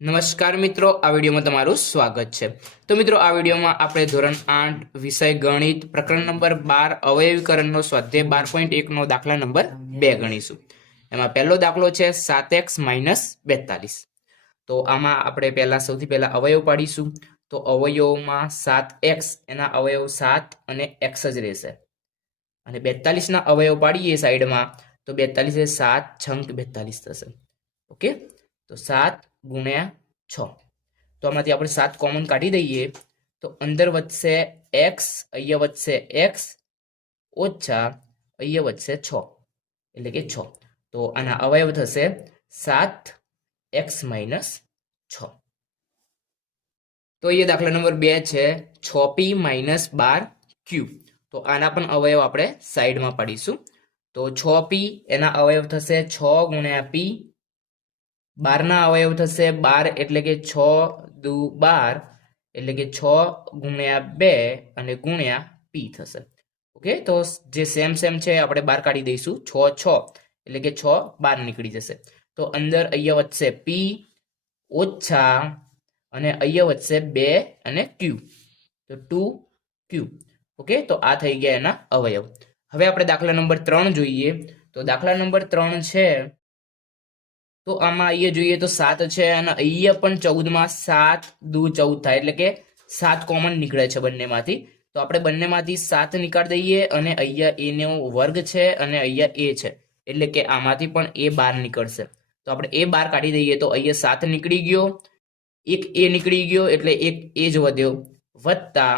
નમસ્કાર મિત્રો, આ વિડીયોમાં તમારું સ્વાગત છે। તો મિત્રો, આ વિડીયોમાં આપણે ધોરણ 8 વિષય ગણિત પ્રકરણ નંબર 12 અવયવીકરણનો સ્વાધ્યાય 12.1 નો દાખલા નંબર 2 ગણીશું। એમાં પહેલો દાખલો છે 7x - 42। તો આમાં આપણે સૌથી પહેલા અવયવ પાડીશું। તો અવયવમાં 7x, એના અવયવ 7 અને x જ રહેશે। અને 42 ના અવયવ પાડીએ સાઈડમાં, તો 42 એ 7 છંક 42 થશે। ઓકે, તો 7 ગુણ્યા 6। તો આમાંથી આપણે 7 કોમન કાઢી દઈએ, તો અંદર વધશે x, અહીંયા વધશે x ઓછા અહીંયા વધશે 6, એટલે કે 6। તો આના અવયવ થશે 7x - 6। તો અહીંયા દાખલા નંબર 2 છે 6p - 12q। તો આના પણ અવયવ આપણે સાઈડમાં પાડીશું। તો 6p, એના અવયવ થશે 6 ગુણ્યા p। 12 ના અવયવ થશે 12, એટલે કે 6 દુ 12, એટલે કે 6 ગુણ્યા 2 અને ગુણ્યા p થશે। ઓકે, તો જે સેમ છે આપણે બહાર કાઢી દઈશું। 6 6, એટલે કે 6 બહાર નીકળી જશે। તો અંદર અહીંયા વધશે p ઓછા, અને અહીંયા વધશે 2 અને q, તો 2q। ઓકે, તો આ થઈ ગયા એના અવયવ। હવે આપણે દાખલા નંબર 3 જોઈએ। તો દાખલા નંબર 3 છે, તો આમાં અહીંયા જોઈએ તો 7 છે, અને અહીંયા પણ 14 માં 7 દુ 14 થાય, એટલે કે 7 કોમન નીકળે છે બંનેમાંથી। તો આપણે બંનેમાંથી 7 નીકાળી દઈએ, અને અહીંયા a નો વર્ગ છે અને અહીંયા a છે, એટલે કે આમાંથી પણ a બહાર નીકળશે। તો આપણે a બહાર કાઢી દઈએ, તો અહીંયા 7 નીકળી ગયો, એક a નીકળી ગયો, એટલે એક a જ વધ્યો, વત્તા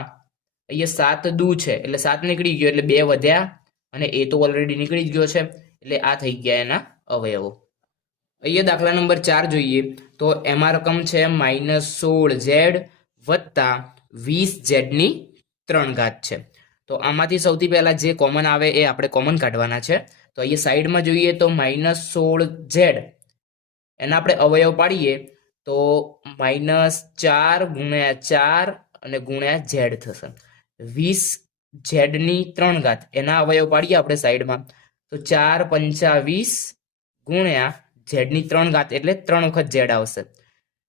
અહીંયા 7 દુ છે, એટલે 7 નીકળી ગયો, એટલે 2 વધ્યા, અને a તો ઓલરેડી નીકળી જ ગયો છે, એટલે આ થઈ ગયા એના અવયવો। અહીંયા દાખલા નંબર 4 જોઈએ। તો એમાં રકમ છે -16z વત્તા 20z ની 3 ઘાત છે। તો આમાંથી સૌથી પહેલા જે કોમન આવે એ આપણે કોમન કાઢવાના છે। તો અહીંયા સાઈડમાં જોઈએ તો -16z, એના આપણે અવયવ પાડીએ, તો -4 ગુણ્યા 4 અને ગુણ્યા z થશે। 20z ની 3 ઘાત, એના અવયવ પાડીએ આપણે સાઈડમાં, તો 4 પંચા 20 ગુણ્યા z ની 3 ઘાત, એટલે 3 વખત z આવશે,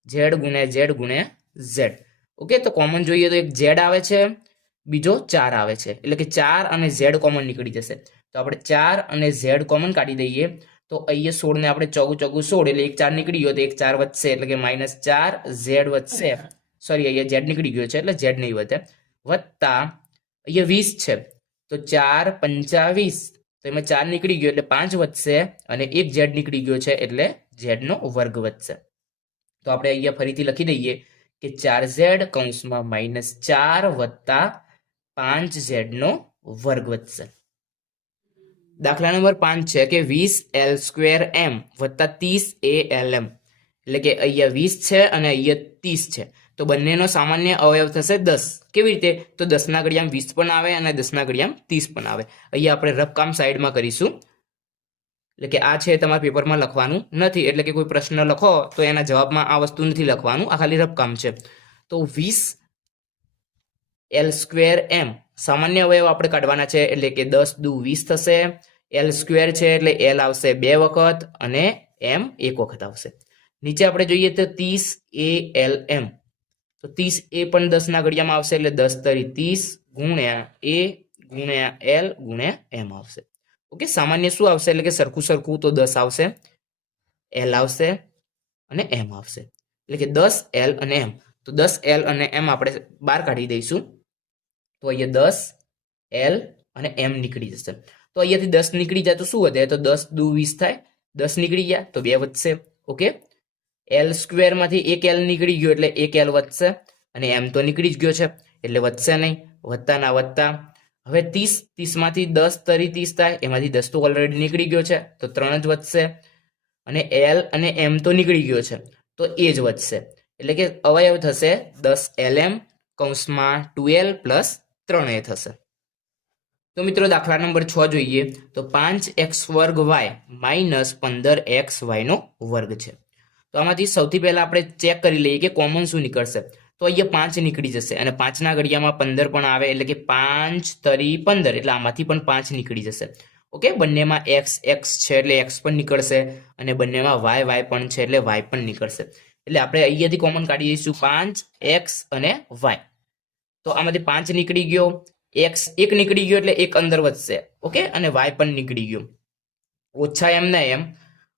z ગુણ્યા z ગુણ્યા z। ઓકે, તો કોમન જોઈએ તો એક z આવે છે, બીજો 4 આવે છે, એટલે કે 4 અને z કોમન નીકળી જશે। તો આપણે 4 અને z કોમન કાઢી દઈએ, તો અહીંયા 16 ને આપણે 4 ચોગુ 16, એટલે એક 4 નીકળી ગયો, તો એક 4 વધશે, એટલે કે -4z વધશે, સોરી અહીંયા z નીકળી ગયો છે એટલે z નહીં વધે, વત્તા અહીંયા 20 છે, તો 4 પંચા 20, તો એમાં 4 નીકળી ગયો, એટલે 5 વધશે, અને એક z નીકળી ગયો છે, એટલે z નો વર્ગ વધશે। તો આપણે અહીંયા ફરીથી લખી દઈએ કે 4z કૌંસમાં -4 વત્તા 5z નો વર્ગ વધશે। દાખલા નંબર 5 છે કે 20l² વત્તા 30alm, એટલે કે અહીંયા 20 છે અને અહીંયા 30 છે, તો બંનેનો સામાન્ય અવયવ થશે 10। કેવી રીતે? તો 10 ના ઘડિયામાં 20 પણ આવે અને 10 ના ઘડિયામાં 30 પણ આવે। અહીંયા આપણે રફકામ સાઈડમાં કરીશું, એટલે કે આ છે તમારા પેપરમાં લખવાનું નથી, એટલે કે કોઈ પ્રશ્ન લખો તો એના જવાબમાં આ વસ્તુ નથી લખવાનું, આ ખાલી રફકામ છે। તો 20l²m સામાન્ય અવયવ આપણે કાઢવાના છે, એટલે કે 10 દુ 20 થશે, l² છે એટલે l આવશે 2 વખત અને m 1 વખત આવશે। નીચે આપણે જોઈએ તો 30alm, તો 30a પણ 10 ના ઘડિયામાં આવશે, એટલે 10 તરી 30 ગુણ્યા a ગુણ્યા l ગુણ્યા m આવશે। ઓકે, સામાન્ય શું આવશે, એટલે કે સરખું તો 10 આવશે, l આવશે અને m આવશે, એટલે કે 10l અને m। તો 10l અને m આપણે બહાર કાઢી દઈશું, તો અહીંયા 10l અને m નીકળી જશે। તો અહીંયાથી 10 નીકળી જાય તો શું વધે, તો 10 દુ 20 થાય, 10 નીકળી ગયા તો 2 વધશે। ઓકે, l² માંથી એક l નીકળી ગયો, એટલે એક l વધશે, અને m તો નીકળી જ ગયો છે એટલે વધશે નહીં, વધતા ના વધતા। હવે 30 માંથી 10 તરી 30 થાય, એમાંથી 10 તો ઓલરેડી નીકળી ગયો છે, તો 3 જ વધશે, અને l અને m તો નીકળી ગયો છે, તો એ જ વધશે, એટલે કે અવયવ થશે 10lm કૌંસમાં 2l + 3a થશે। તો મિત્રો દાખલા નંબર 6 જોઈએ। તો 5x² y - 15xy નો વર્ગ છે। તો આમાંથી સૌથી પહેલા આપણે ચેક કરી લઈએ કે કોમન શું નીકળશે। તો અહીંયા 5 નીકળી જશે, અને 5 ના ઘડિયામાં 15 પણ આવે, એટલે કે 5 તરી 15, એટલે આમાંથી પણ 5 નીકળી જશે। ઓકે, બંનેમાં x છે એટલે x પણ નીકળશે, અને બંનેમાં y પણ છે એટલે y પણ નીકળશે। એટલે આપણે અહીંયાથી કોમન કાઢી દઈશું 5x અને y. તો આમાંથી 5 નીકળી ગયો, x એક નીકળી ગયો એટલે એક અંદર વધશે, ઓકે, અને y પણ નીકળી ગયો. ઓછા એમના એમ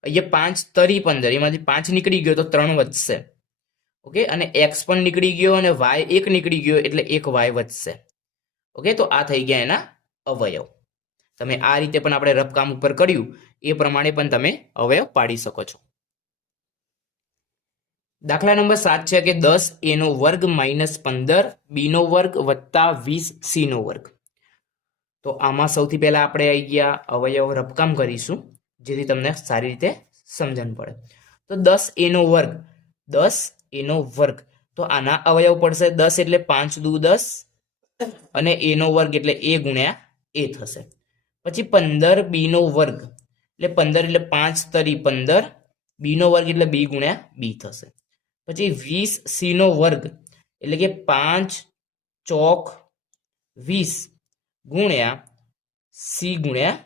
અહીંયા 5 તરી 15, એમાંથી 5 નીકળી ગયો તો 3 વધશે, ઓકે, અને x પણ નીકળી ગયો અને y એક નીકળી ગયો એટલે એક y વધશે, ઓકે. તો આ થઈ ગયા એના અવયવ. તમે આ રીતે પણ આપણે રફ કામ ઉપર કર્યું એ પ્રમાણે પણ તમે અવયવ પાડી શકો છો. દાખલા નંબર 7 છે કે 10a નો વર્ગ માઇનસ 15b નો વર્ગ વત્તા 20c નો વર્ગ. તો આમાં સૌથી પહેલા આપણે આવી ગયા અવયવ રફકામ કરીશું જેથી તમને સારી રીતે સમજણ પડે. તો 10a નો વર્ગ, 10a નો વર્ગ, તો આના અવયવ પડશે 10 એટલે 5 દુ 10 અને a નો વર્ગ એટલે a ગુણ્યા a થશે. પછી 15b નો વર્ગ એટલે 15 એટલે 5 તરી 15, b નો વર્ગ એટલે b ગુણ્યા b થશે. પછી 20c નો વર્ગ એટલે કે 5 ચોક 20 ગુણ્યા c ગુણ્યા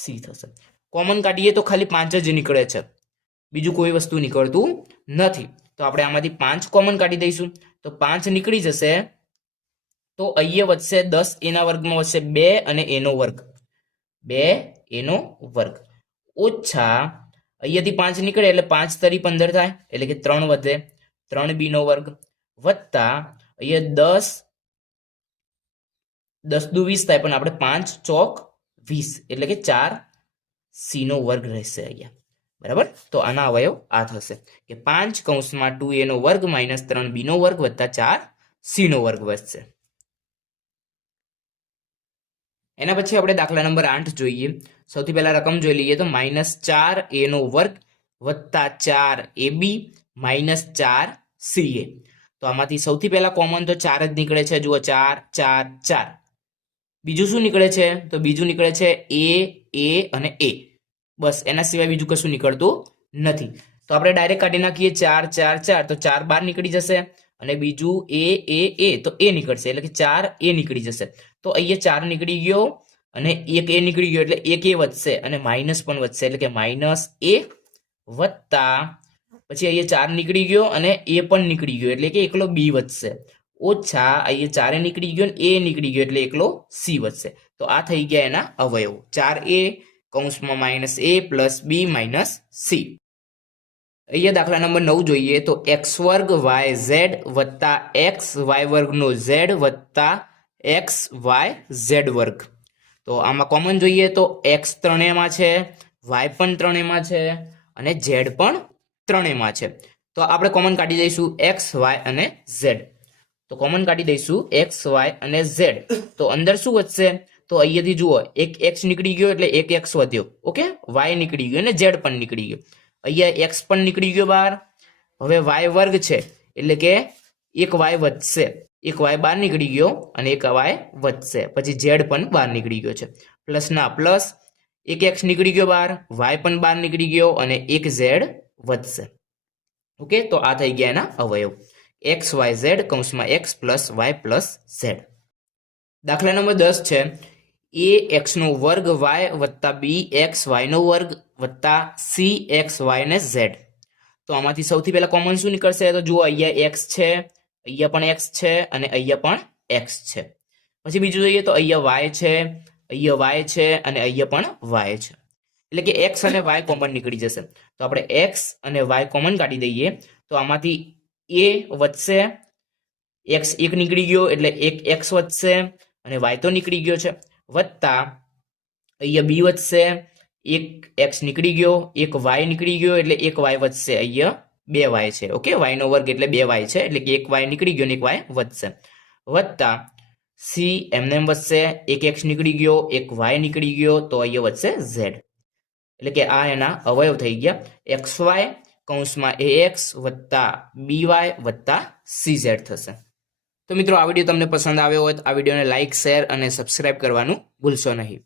c થશે. કોમન કાઢીએ તો ખાલી 5 જ નીકળે છે, બીજું કોઈ વસ્તુ નીકળતું નથી. તો આપણે આમાંથી 5 કોમન કાઢી દઈશું તો 5 નીકળી જશે. તો અહીંયા વધશે 10 એના વર્ગમાં વધશે 2 અને a નો વર્ગ, 2 a નો વર્ગ ઓછા અહીંયાથી 5 નીકળે એટલે 5 તરી 15 થાય એટલે કે 3 વધે, 3b નો વર્ગ વત્તા અહીંયા 10 દુ 20 થાય પણ આપણે 5 ચોક 20 એટલે કે 4c નો વર્ગ રહેશે અહીંયા, બરાબર. તો આના અવયવ આ થશે કે 5 કૌંસમાં 2a નો વર્ગ માઇનસ 3b નો વર્ગ વત્તા 4c નો વર્ગ વધશે. એના પછી આપણે દાખલા નંબર 8 જોઈએ. સૌથી પહેલા રકમ જોઈ લઈએ તો -4a નો વર્ગ વત્તા 4ab માઇનસ 4ca. તો આમાંથી સૌથી પહેલા કોમન તો 4 જ નીકળે છે, જુઓ 4 4 4. બીજું શું નીકળે છે? તો બીજું નીકળે છે a અને a, બસ એના સિવાય બીજું કશું નીકળતું નથી. તો આપણે ડાયરેક્ટ કાઢી નાખીએ 4 4 4, તો 4 બહાર નીકળી જશે અને બીજું a તો a નીકળશે એટલે કે 4a નીકળી જશે. તો અહીંયા 4 નીકળી ગયો અને એક a નીકળી ગયો એટલે એક a વધશે અને માઇનસ પણ વધશે એટલે કે -a વત્તા પછી અહીંયા 4 નીકળી ગયો અને a પણ નીકળી ગયો એટલે કે એકલો b વધશે, ઓછા અહીંયા 4 નીકળી ગયો અને a નીકળી ગયો એટલે એકલો c વધશે. તો આ થઈ ગયા એના અવયવ 4a કૌંસમાં -a plus b minus c. અહીંયા દાખલા નંબર 9 જોઈએ તો x વર્ગ yz વત્તા x y વર્ગનો z વત્તા x y z વર્ગ. તો આમાં કોમન જોઈએ તો x ત્રણેયમાં છે, y પણ ત્રણેયમાં છે અને z પણ ત્રણેયમાં છે. તો આપણે કોમન કાઢી દઈશું x y અને z. તો કોમન કાઢી દઈશું x y અને z. તો અંદર શું વધશે? તો અહીંયાથી જુઓ એક x નીકળી ગયો એટલે એક x વધ્યો, ઓકે, y નીકળી ગયો અને z પણ નીકળી ગયો. અહીંયા x પણ નીકળી ગયો બહાર. હવે y વર્ગ છે એટલે કે એક y વધશે, એક y બહાર નીકળી ગયો અને એક y વધશે. પછી z પણ બહાર નીકળી ગયો છે, પ્લસ ના પ્લસ, એક x નીકળી ગયો બહાર, y પણ બહાર નીકળી ગયો અને એક z વધશે, ઓકે. તો આ થઈ ગયા એના અવયવ x y z કૌંસમાં x plus y plus z. દાખલા નંબર 10 છે a x નો વર્ગ y વત્તા b x y નો વર્ગ વત્તા c x y ને z. તો આમાંથી સૌથી પહેલા કોમન શું નીકળશે? તો જુઓ અહીંયા x છે, અહીંયા પણ x છે અને અહીંયા પણ x છે. પછી બીજું જોઈએ તો અહીંયા y છે, અહીંયા y છે અને અહીંયા પણ y છે. એટલે કે x અને y કોમન નીકળી જશે. તો આપણે x અને y કોમન કાઢી દઈએ તો આમાંથી a વધશે, x એક નીકળી ગયો એટલે એક x વધશે અને y તો નીકળી ગયો છે, વત્તા અહીંયા b વધશે, એક x નીકળી ગયો, એક y નીકળી ગયો એટલે એક y વધશે, અહીંયા 2y છે, ઓકે, y નો વર્ગ એટલે 2y છે એટલે કે એક y નીકળી ગયો અને એક y વધશે, વત્તા c એમને એમ વધશે, એક x નીકળી ગયો, એક y નીકળી ગયો તો અહીંયા વધશે z. એટલે કે આ એના અવયવ થઈ ગયા xy કૌંસમાં ax વત્તા by વત્તા cz થશે. તો મિત્રો આ વિડીયો તમને પસંદ આવ્યો હોય તો આ વિડીયોને લાઇક, શેર અને સબસ્ક્રાઇબ કરવાનું ભૂલશો નહીં.